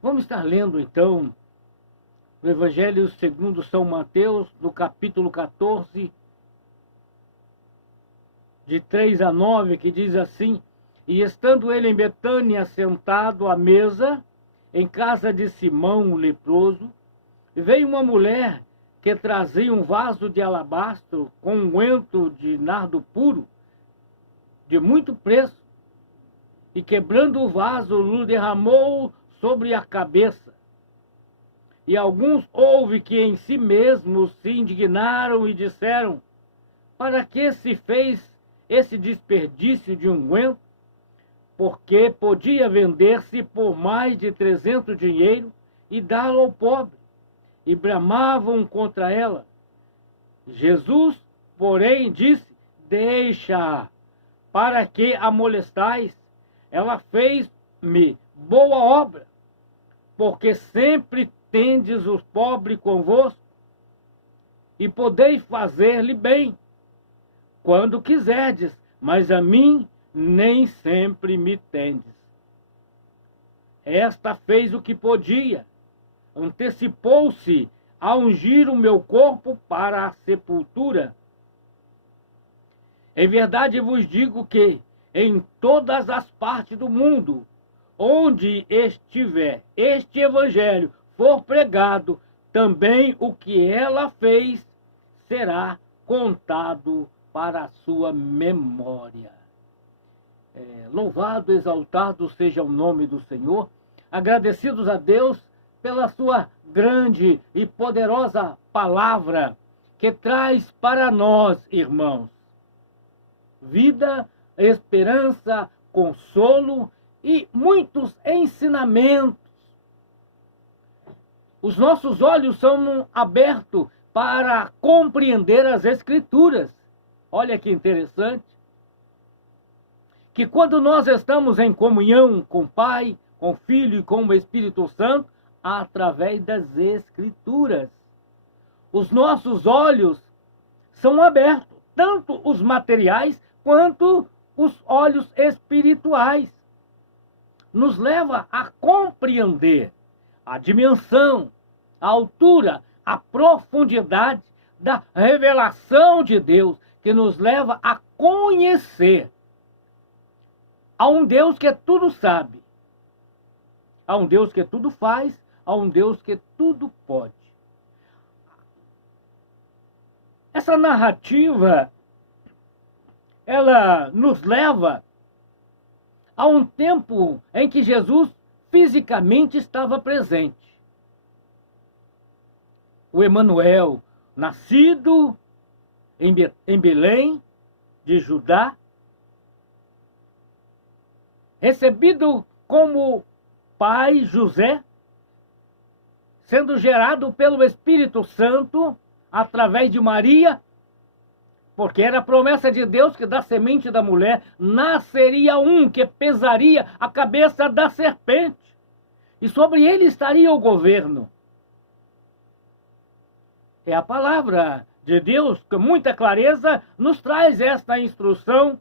Vamos estar lendo, então, o Evangelho segundo São Mateus, no capítulo 14, de 3 a 9, que diz assim: E estando ele em Betânia, sentado à mesa, em casa de Simão, o leproso, veio uma mulher que trazia um vaso de alabastro com unguento de nardo puro, de muito preço, e quebrando o vaso, lhe derramou sobre a cabeça. E alguns houve que em si mesmos se indignaram e disseram: para que se fez esse desperdício de unguento? Porque podia vender-se por mais de 300 dinheiro e dá-lo ao pobre. E bramavam contra ela. Jesus, porém, disse: deixa, para que a molestais? Ela fez-me boa obra, porque sempre tendes os pobres convosco, e podeis fazer-lhe bem, quando quiserdes, mas a mim nem sempre me tendes. Esta fez o que podia, antecipou-se a ungir o meu corpo para a sepultura. Em verdade vos digo que, em todas as partes do mundo, onde estiver este evangelho for pregado, também o que ela fez será contado para a sua memória. Louvado, exaltado seja o nome do Senhor, agradecidos a Deus pela sua grande e poderosa palavra que traz para nós, irmãos, vida, esperança, consolo e muitos ensinamentos. Os nossos olhos são abertos para compreender as Escrituras. Olha que interessante. Que quando nós estamos em comunhão com o Pai, com o Filho e com o Espírito Santo, através das Escrituras, os nossos olhos são abertos, tanto os materiais quanto os olhos espirituais. Nos leva a compreender a dimensão, a altura, a profundidade da revelação de Deus, que nos leva a conhecer a um Deus que tudo sabe, a um Deus que tudo faz, a um Deus que tudo pode. Essa narrativa, ela nos leva a um tempo em que Jesus fisicamente estava presente. O Emanuel, nascido em Belém, de Judá, recebido como pai José, sendo gerado pelo Espírito Santo através de Maria, porque era a promessa de Deus que da semente da mulher nasceria um que pesaria a cabeça da serpente, e sobre ele estaria o governo. É a palavra de Deus que com muita clareza nos traz esta instrução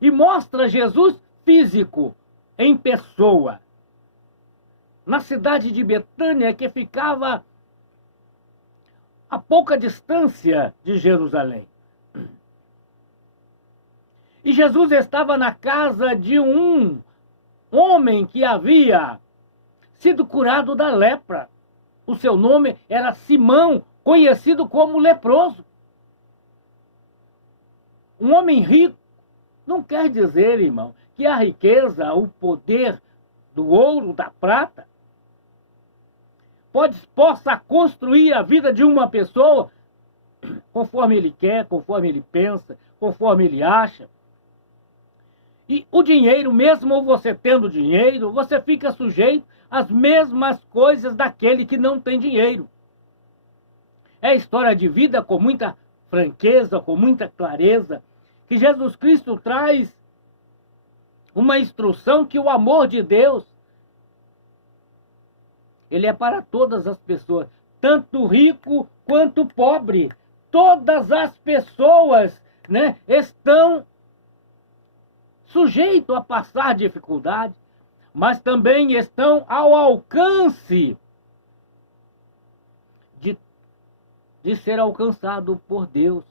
e mostra Jesus físico, em pessoa, na cidade de Betânia, que ficava a pouca distância de Jerusalém. E Jesus estava na casa de um homem que havia sido curado da lepra. O seu nome era Simão, conhecido como leproso. Um homem rico não quer dizer, irmão, que a riqueza, o poder do ouro, da prata, possa construir a vida de uma pessoa conforme ele quer, conforme ele pensa, conforme ele acha. E o dinheiro, mesmo você tendo dinheiro, você fica sujeito às mesmas coisas daquele que não tem dinheiro. É história de vida com muita franqueza, com muita clareza, que Jesus Cristo traz uma instrução que o amor de Deus, ele é para todas as pessoas, tanto rico quanto pobre. Todas as pessoas, estão sujeitas a passar dificuldade, mas também estão ao alcance de ser alcançado por Deus.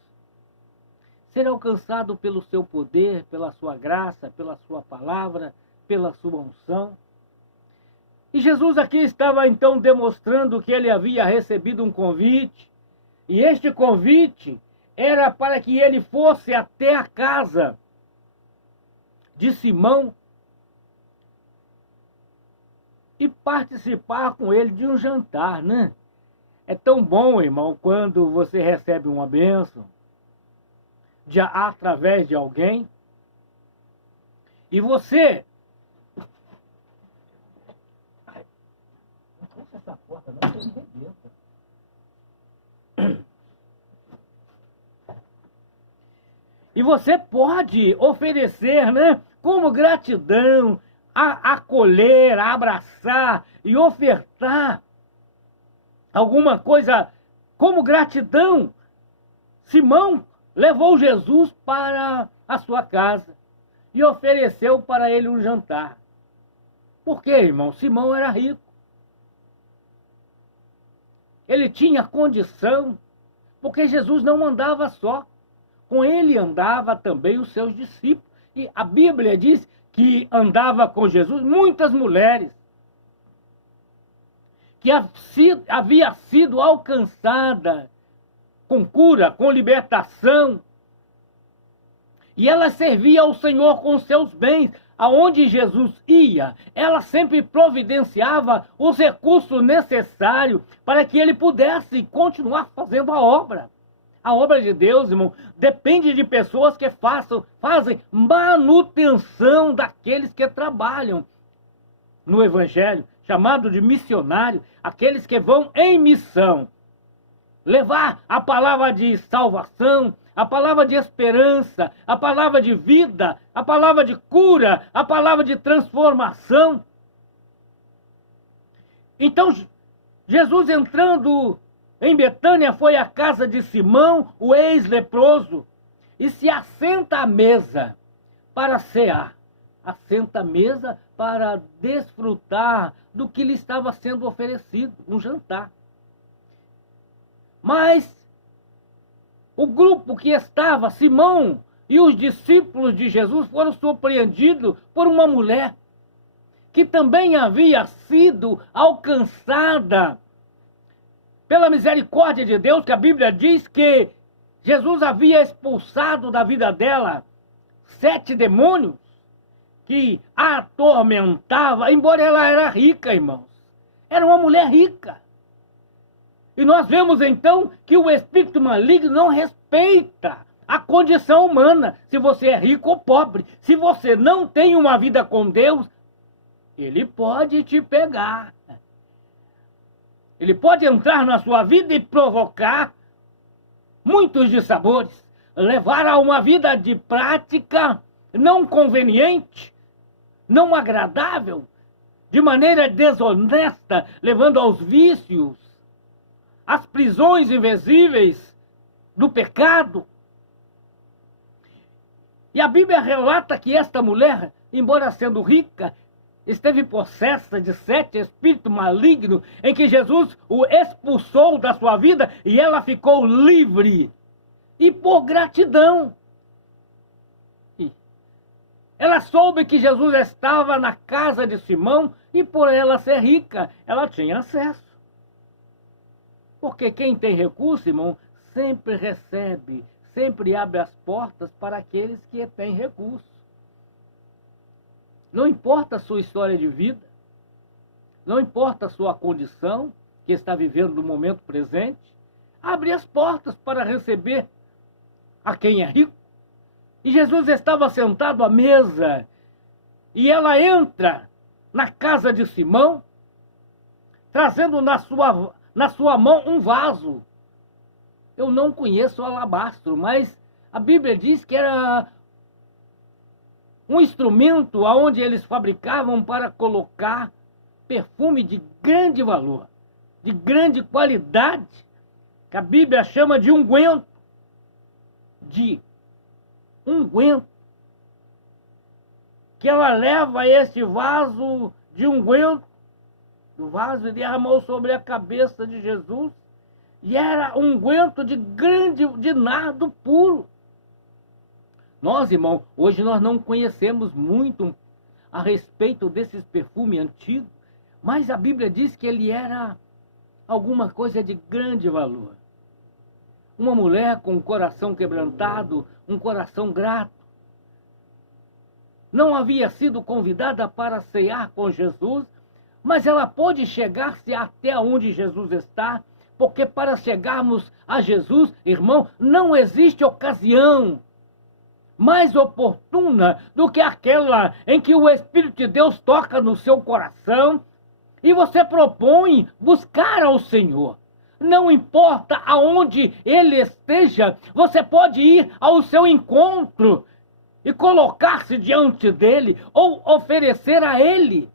Ser alcançado pelo seu poder, pela sua graça, pela sua palavra, pela sua unção. E Jesus aqui estava então demonstrando que ele havia recebido um convite, e este convite era para que ele fosse até a casa de Simão e participar com ele de um jantar, né? É tão bom, irmão, quando você recebe uma bênção através de alguém e você... Não fecha essa porta, não, você me arrebenta. E você pode oferecer, né, como gratidão, acolher, abraçar e ofertar alguma coisa como gratidão. Simão levou Jesus para a sua casa e ofereceu para ele um jantar. Por quê, irmão? Simão era rico. Ele tinha condição, porque Jesus não andava só. Com ele andava também os seus discípulos. E a Bíblia diz que andava com Jesus muitas mulheres que havia sido alcançada com cura, com libertação. E ela servia ao Senhor com seus bens. Aonde Jesus ia, ela sempre providenciava os recursos necessários para que ele pudesse continuar fazendo a obra. A obra de Deus, irmão, depende de pessoas que fazem manutenção daqueles que trabalham no Evangelho, chamado de missionário, aqueles que vão em missão. Levar a palavra de salvação, a palavra de esperança, a palavra de vida, a palavra de cura, a palavra de transformação. Então, Jesus entrando em Betânia foi à casa de Simão, o ex-leproso, e se assenta à mesa para cear. Assenta à mesa para desfrutar do que lhe estava sendo oferecido, um jantar. Mas o grupo que estava, Simão e os discípulos de Jesus, foram surpreendidos por uma mulher que também havia sido alcançada pela misericórdia de Deus, que a Bíblia diz que Jesus havia expulsado da vida dela 7 demônios que a atormentava, embora ela era rica, irmãos. Era uma mulher rica. E nós vemos então que o espírito maligno não respeita a condição humana, se você é rico ou pobre. Se você não tem uma vida com Deus, ele pode te pegar. Ele pode entrar na sua vida e provocar muitos dissabores, levar a uma vida de prática não conveniente, não agradável, de maneira desonesta, levando aos vícios, às prisões invisíveis do pecado. E a Bíblia relata que esta mulher, embora sendo rica, esteve possessa de 7 espíritos malignos, em que Jesus o expulsou da sua vida e ela ficou livre. E por gratidão, ela soube que Jesus estava na casa de Simão e por ela ser rica, ela tinha acesso. Porque quem tem recurso, irmão, sempre recebe, sempre abre as portas para aqueles que têm recurso. Não importa a sua história de vida, não importa a sua condição, que está vivendo no momento presente, abre as portas para receber a quem é rico. E Jesus estava sentado à mesa, e ela entra na casa de Simão, trazendo na sua mão um vaso. Eu não conheço o alabastro, mas a Bíblia diz que era um instrumento onde eles fabricavam para colocar perfume de grande valor, de grande qualidade, que a Bíblia chama de unguento. que ela leva este vaso de unguento, do vaso, e derramou sobre a cabeça de Jesus, e era unguento de nardo puro. Nós, irmão, hoje nós não conhecemos muito a respeito desses perfumes antigos, mas a Bíblia diz que ele era alguma coisa de grande valor. Uma mulher com um coração quebrantado, um coração grato, não havia sido convidada para cear com Jesus, mas ela pôde chegar-se até onde Jesus está, porque para chegarmos a Jesus, irmão, não existe ocasião mais oportuna do que aquela em que o Espírito de Deus toca no seu coração e você propõe buscar ao Senhor. Não importa aonde Ele esteja, você pode ir ao seu encontro e colocar-se diante dEle ou oferecer a Ele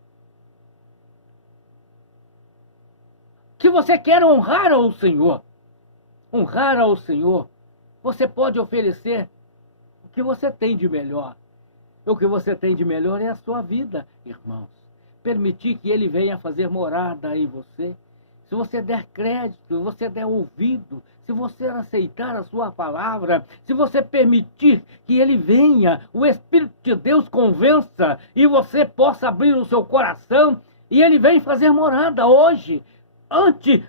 que você quer honrar ao Senhor. Honrar ao Senhor, você pode oferecer o que você tem de melhor. O que você tem de melhor é a sua vida, irmãos. Permitir que Ele venha fazer morada em você. Se você der crédito, se você der ouvido, se você aceitar a sua palavra, se você permitir que Ele venha, o Espírito de Deus convença e você possa abrir o seu coração e Ele vem fazer morada hoje.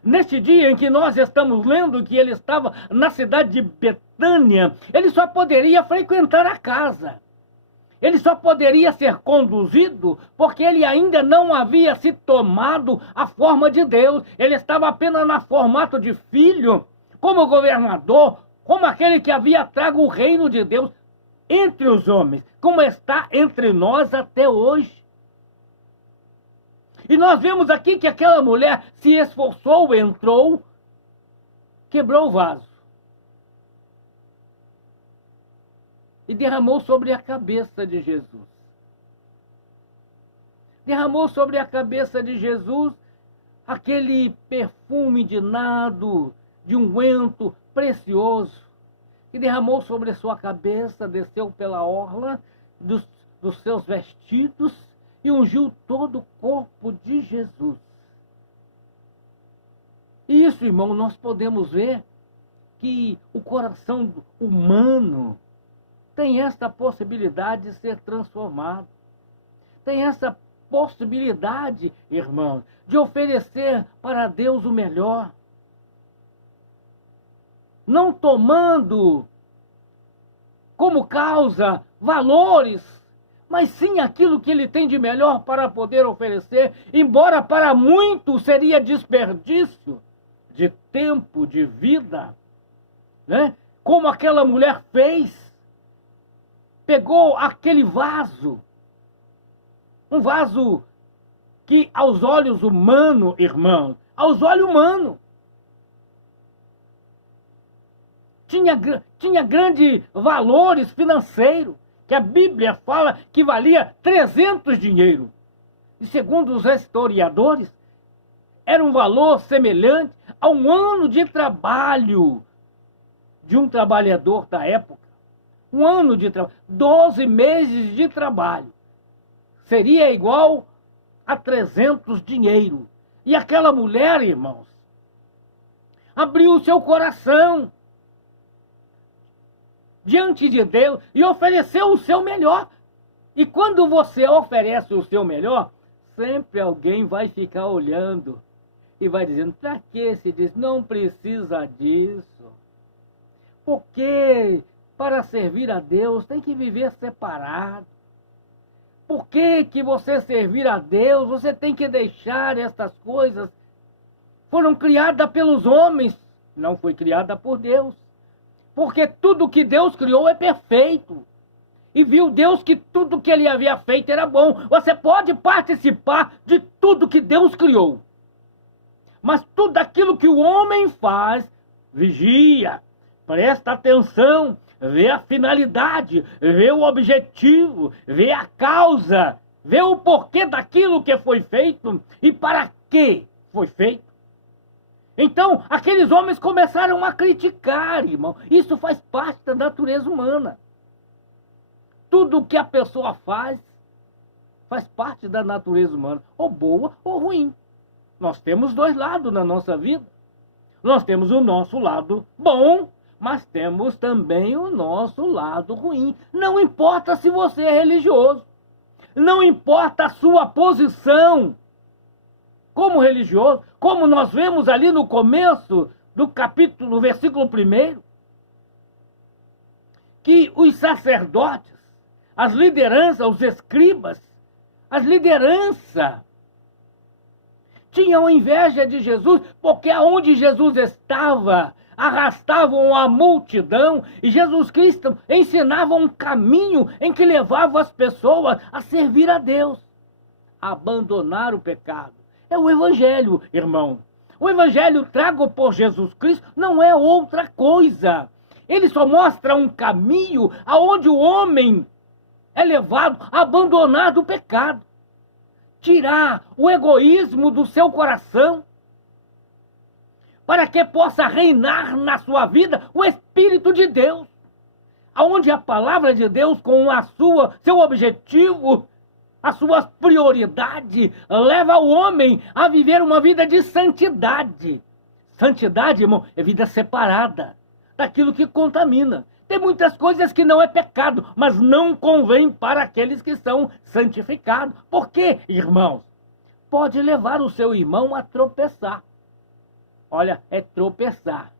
Neste dia em que nós estamos lendo que ele estava na cidade de Betânia, ele só poderia frequentar a casa. Ele só poderia ser conduzido porque ele ainda não havia se tomado a forma de Deus. Ele estava apenas no formato de filho, como governador, como aquele que havia trago o reino de Deus entre os homens, como está entre nós até hoje. E nós vemos aqui que aquela mulher se esforçou, entrou, quebrou o vaso e derramou sobre a cabeça de Jesus. Derramou sobre a cabeça de Jesus aquele perfume de nardo, de unguento precioso, e derramou sobre a sua cabeça, desceu pela orla dos seus vestidos, e ungiu todo o corpo de Jesus. E isso, irmão, nós podemos ver que o coração humano tem esta possibilidade de ser transformado. Tem essa possibilidade, irmão, de oferecer para Deus o melhor. Não tomando como causa valores, mas sim aquilo que ele tem de melhor para poder oferecer, embora para muitos seria desperdício de tempo, de vida, né? Como aquela mulher fez, pegou aquele vaso, um vaso que aos olhos humanos, irmão, aos olhos humanos, tinha grandes valores financeiros, que a Bíblia fala que valia 300 dinheiro. E segundo os historiadores, era um valor semelhante a um ano de trabalho de um trabalhador da época. Um ano de trabalho, 12 meses de trabalho. Seria igual a 300 dinheiro. E aquela mulher, irmãos, abriu o seu coração diante de Deus e ofereceu o seu melhor. E quando você oferece o seu melhor, sempre alguém vai ficar olhando e vai dizendo, para que se diz? Não precisa disso. Porque para servir a Deus tem que viver separado. Por que você servir a Deus, você tem que deixar estas coisas? Foram criadas pelos homens, não foi criada por Deus. Porque tudo que Deus criou é perfeito. E viu Deus que tudo que ele havia feito era bom. Você pode participar de tudo que Deus criou. Mas tudo aquilo que o homem faz, vigia, presta atenção, vê a finalidade, vê o objetivo, vê a causa, vê o porquê daquilo que foi feito e para que foi feito. Então, aqueles homens começaram a criticar, irmão. Isso faz parte da natureza humana. Tudo que a pessoa faz, faz parte da natureza humana, ou boa ou ruim. Nós temos dois lados na nossa vida. Nós temos o nosso lado bom, mas temos também o nosso lado ruim. Não importa se você é religioso, não importa a sua posição como religioso, como nós vemos ali no começo do capítulo, no versículo 1, que os sacerdotes, as lideranças, os escribas, as lideranças tinham inveja de Jesus, porque aonde Jesus estava, arrastavam a multidão, e Jesus Cristo ensinava um caminho em que levava as pessoas a servir a Deus, a abandonar o pecado. É o Evangelho, irmão. O Evangelho trago por Jesus Cristo não é outra coisa. Ele só mostra um caminho aonde o homem é levado a abandonar o pecado, tirar o egoísmo do seu coração, para que possa reinar na sua vida o Espírito de Deus, aonde a palavra de Deus, com seu objetivo, as suas prioridades, leva o homem a viver uma vida de santidade. Santidade, irmão, é vida separada daquilo que contamina. Tem muitas coisas que não é pecado, mas não convém para aqueles que são santificados. Por quê, irmãos? Pode levar o seu irmão a tropeçar. Olha, é tropeçar.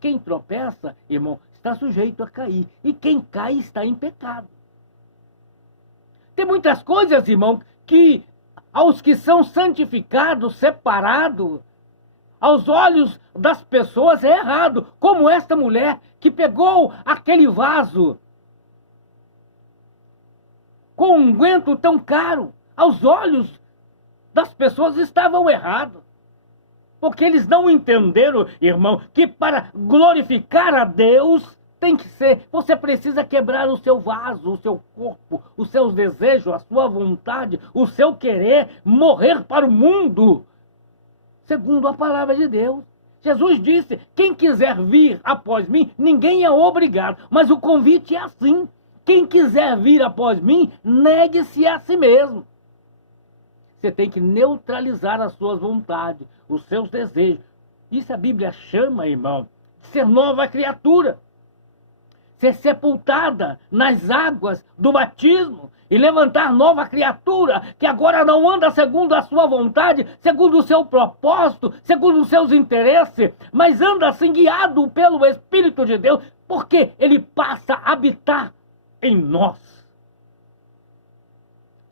Quem tropeça, irmão, está sujeito a cair. E quem cai está em pecado. Tem muitas coisas, irmão, que aos que são santificados, separados, aos olhos das pessoas é errado. Como esta mulher que pegou aquele vaso com um unguento tão caro, aos olhos das pessoas estavam errados. Porque eles não entenderam, irmão, que para glorificar a Deus tem que ser, você precisa quebrar o seu vaso, o seu corpo, os seus desejos, a sua vontade, o seu querer, morrer para o mundo, segundo a palavra de Deus. Jesus disse, quem quiser vir após mim, ninguém é obrigado, mas o convite é assim. Quem quiser vir após mim, negue-se a si mesmo. Você tem que neutralizar as suas vontades, os seus desejos. Isso a Bíblia chama, irmão, de ser nova criatura. Ser sepultada nas águas do batismo e levantar nova criatura, que agora não anda segundo a sua vontade, segundo o seu propósito, segundo os seus interesses, mas anda assim guiado pelo Espírito de Deus, porque ele passa a habitar em nós.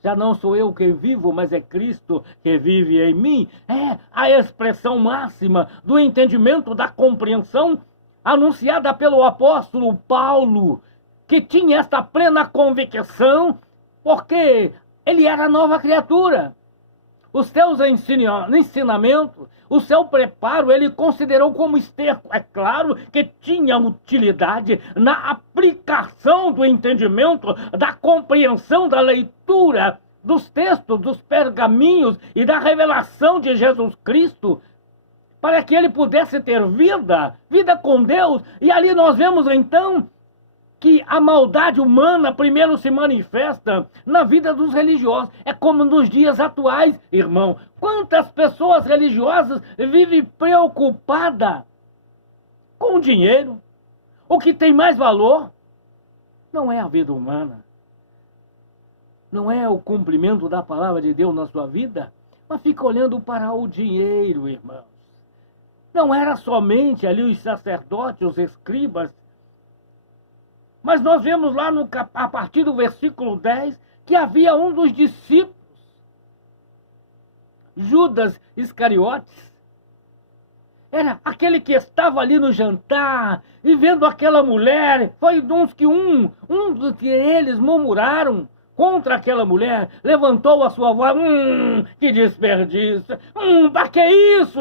Já não sou eu quem vivo, mas é Cristo que vive em mim. É a expressão máxima do entendimento, da compreensão anunciada pelo apóstolo Paulo, que tinha esta plena convicção, porque ele era nova criatura. Os seus ensinamentos, o seu preparo, ele considerou como esterco. É claro que tinha utilidade na aplicação do entendimento, da compreensão, da leitura dos textos, dos pergaminhos e da revelação de Jesus Cristo, para que ele pudesse ter vida com Deus. E ali nós vemos então que a maldade humana primeiro se manifesta na vida dos religiosos. É como nos dias atuais, irmão. Quantas pessoas religiosas vivem preocupadas com o dinheiro? O que tem mais valor não é a vida humana, não é o cumprimento da palavra de Deus na sua vida, mas fica olhando para o dinheiro, irmãos. Não era somente ali os sacerdotes, os escribas, mas nós vemos lá a partir do versículo 10 que havia um dos discípulos, Judas Iscariotes, era aquele que estava ali no jantar e vendo aquela mulher. Foi uns que eles murmuraram contra aquela mulher, levantou a sua voz, que desperdício, para que isso?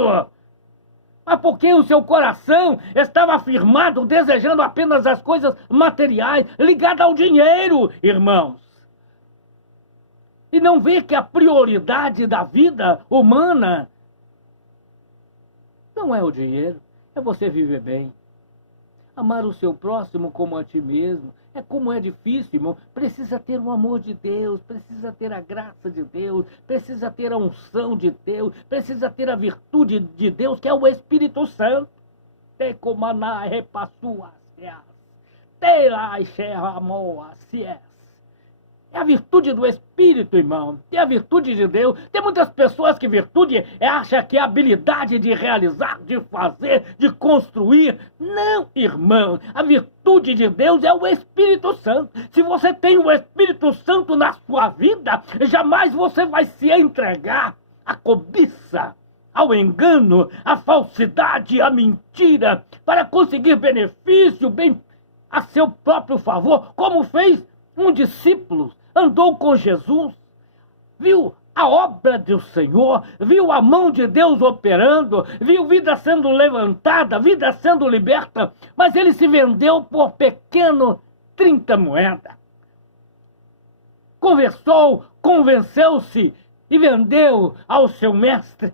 Mas porque o seu coração estava afirmado, desejando apenas as coisas materiais, ligado ao dinheiro, irmãos. E não vê que a prioridade da vida humana não é o dinheiro, é você viver bem. Amar o seu próximo como a ti mesmo, É como é difícil, irmão. Precisa ter o amor de Deus, precisa ter a graça de Deus, precisa ter a unção de Deus, precisa ter a virtude de Deus, que é o Espírito Santo. Te comaná repassuas, te lá xerramoas, é a virtude do Espírito, irmão. É a virtude de Deus. Tem muitas pessoas que virtude acham que é a habilidade de realizar, de fazer, de construir. Não, irmão. A virtude de Deus é o Espírito Santo. Se você tem o Espírito Santo na sua vida, jamais você vai se entregar à cobiça, ao engano, à falsidade, à mentira, para conseguir benefício, bem a seu próprio favor, como fez um discípulo, andou com Jesus, viu a obra do Senhor, viu a mão de Deus operando, viu vida sendo levantada, vida sendo liberta, mas ele se vendeu por pequeno 30 moedas. Conversou, convenceu-se e vendeu ao seu mestre.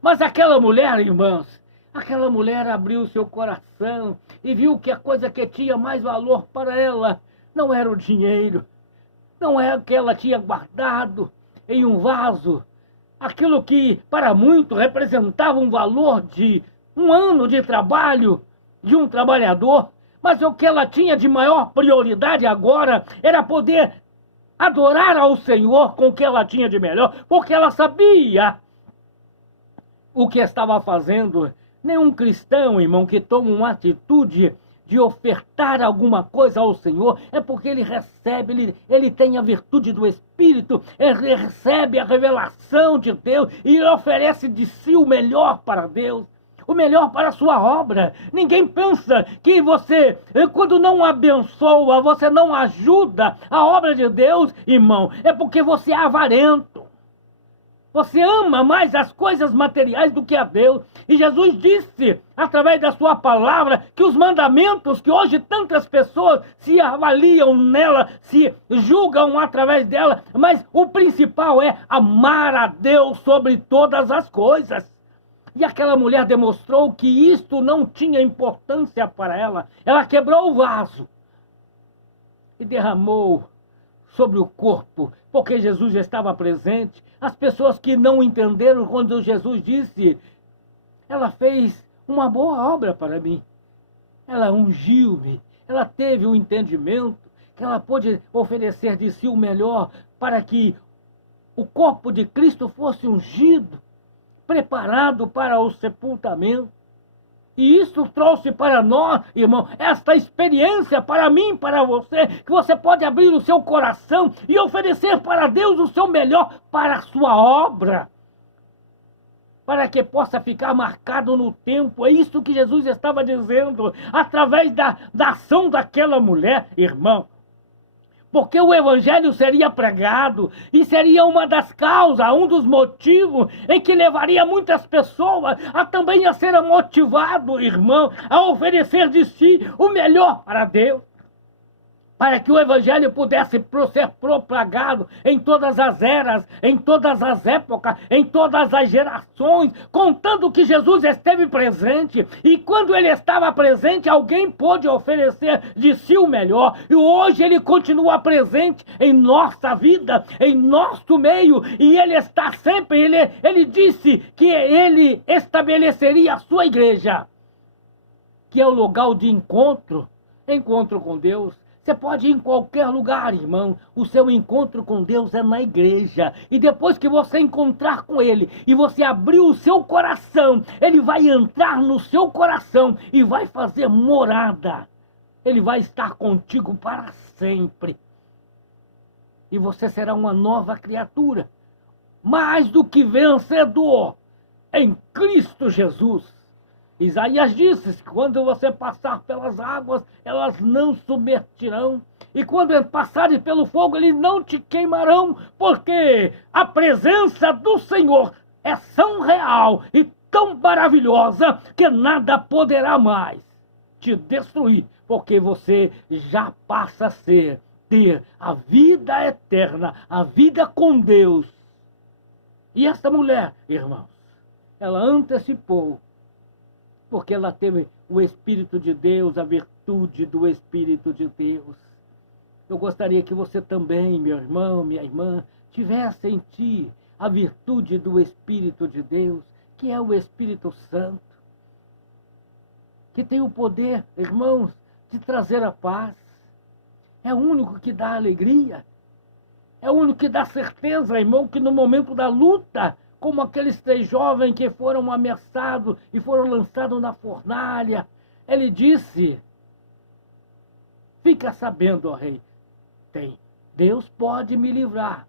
Mas aquela mulher, irmãos, aquela mulher abriu seu coração e viu que a coisa que tinha mais valor para ela não era o dinheiro, não era o que ela tinha guardado em um vaso, aquilo que para muito representava um valor de um ano de trabalho de um trabalhador, mas o que ela tinha de maior prioridade agora era poder adorar ao Senhor com o que ela tinha de melhor, porque ela sabia o que estava fazendo. Nenhum cristão, irmão, que toma uma atitude de ofertar alguma coisa ao Senhor, é porque ele recebe, ele tem a virtude do Espírito, ele recebe a revelação de Deus e ele oferece de si o melhor para Deus, o melhor para a sua obra. Ninguém pensa que você, quando não abençoa, você não ajuda a obra de Deus, irmão, é porque você é avarento. Você ama mais as coisas materiais do que a Deus. E Jesus disse, através da sua palavra, que os mandamentos que hoje tantas pessoas se avaliam nela, se julgam através dela, mas o principal é amar a Deus sobre todas as coisas. E aquela mulher demonstrou que isto não tinha importância para ela. Ela quebrou o vaso e derramou sobre o corpo, porque Jesus estava presente. As pessoas que não entenderam quando Jesus disse, ela fez uma boa obra para mim. Ela ungiu-me, ela teve o entendimento que ela pôde oferecer de si o melhor para que o corpo de Cristo fosse ungido, preparado para o sepultamento. E isso trouxe para nós, irmão, esta experiência para mim, para você, que você pode abrir o seu coração e oferecer para Deus o seu melhor para a sua obra, para que possa ficar marcado no tempo. É isso que Jesus estava dizendo, através da ação daquela mulher, irmão. Porque o evangelho seria pregado e seria uma das causas, um dos motivos em que levaria muitas pessoas a também a ser motivado, irmão, a oferecer de si o melhor para Deus, para que o evangelho pudesse ser propagado em todas as eras, em todas as épocas, em todas as gerações, contando que Jesus esteve presente, e quando ele estava presente, alguém pôde oferecer de si o melhor, e hoje ele continua presente em nossa vida, em nosso meio, e ele está sempre, ele disse que ele estabeleceria a sua igreja, que é o lugar de encontro com Deus. Você pode ir em qualquer lugar, irmão. O seu encontro com Deus é na igreja. E depois que você encontrar com Ele e você abrir o seu coração, Ele vai entrar no seu coração e vai fazer morada. Ele vai estar contigo para sempre. E você será uma nova criatura. Mais do que vencedor em Cristo Jesus. Isaías disse que quando você passar pelas águas, elas não submergirão. E quando passares pelo fogo, eles não te queimarão, porque a presença do Senhor é tão real e tão maravilhosa que nada poderá mais te destruir, porque você já passa a ter a vida eterna, a vida com Deus. E essa mulher, irmãos, ela antecipou, porque ela teve o Espírito de Deus, a virtude virtude do Espírito de Deus. Eu gostaria que você também, meu irmão, minha irmã, tivesse em ti a virtude do Espírito de Deus, que é o Espírito Santo, que tem o poder, irmãos, de trazer a paz. É o único que dá alegria. É o único que dá certeza, irmão, que no momento da luta, como aqueles 3 jovens que foram ameaçados e foram lançados na fornalha, ele disse: fica sabendo, ó rei, Deus pode me livrar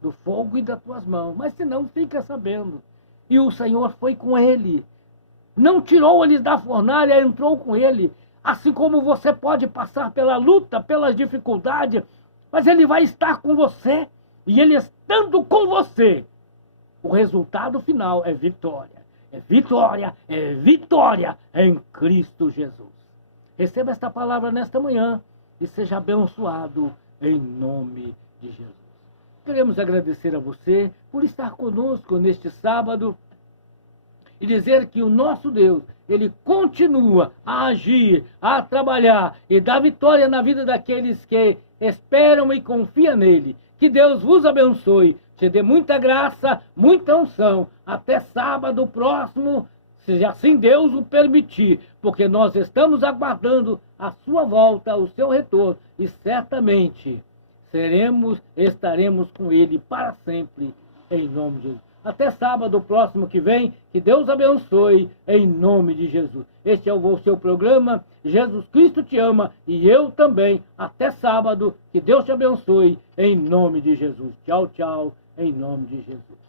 do fogo e das tuas mãos, mas se não, fica sabendo. E o Senhor foi com ele. Não tirou ele da fornalha, entrou com ele. Assim como você pode passar pela luta, pelas dificuldades, mas ele vai estar com você. E ele estando com você, o resultado final é vitória. É vitória, é vitória em Cristo Jesus. Receba esta palavra nesta manhã e seja abençoado em nome de Jesus. Queremos agradecer a você por estar conosco neste sábado e dizer que o nosso Deus, ele continua a agir, a trabalhar e dar vitória na vida daqueles que esperam e confiam nele. Que Deus vos abençoe, te dê muita graça, muita unção. Até sábado próximo, se assim Deus o permitir, porque nós estamos aguardando a sua volta, o seu retorno, e certamente estaremos com ele para sempre, em nome de Jesus. Até sábado próximo que vem, que Deus abençoe, em nome de Jesus. Este é o seu programa, Jesus Cristo te ama, e eu também. Até sábado, que Deus te abençoe, em nome de Jesus. Tchau, tchau, em nome de Jesus.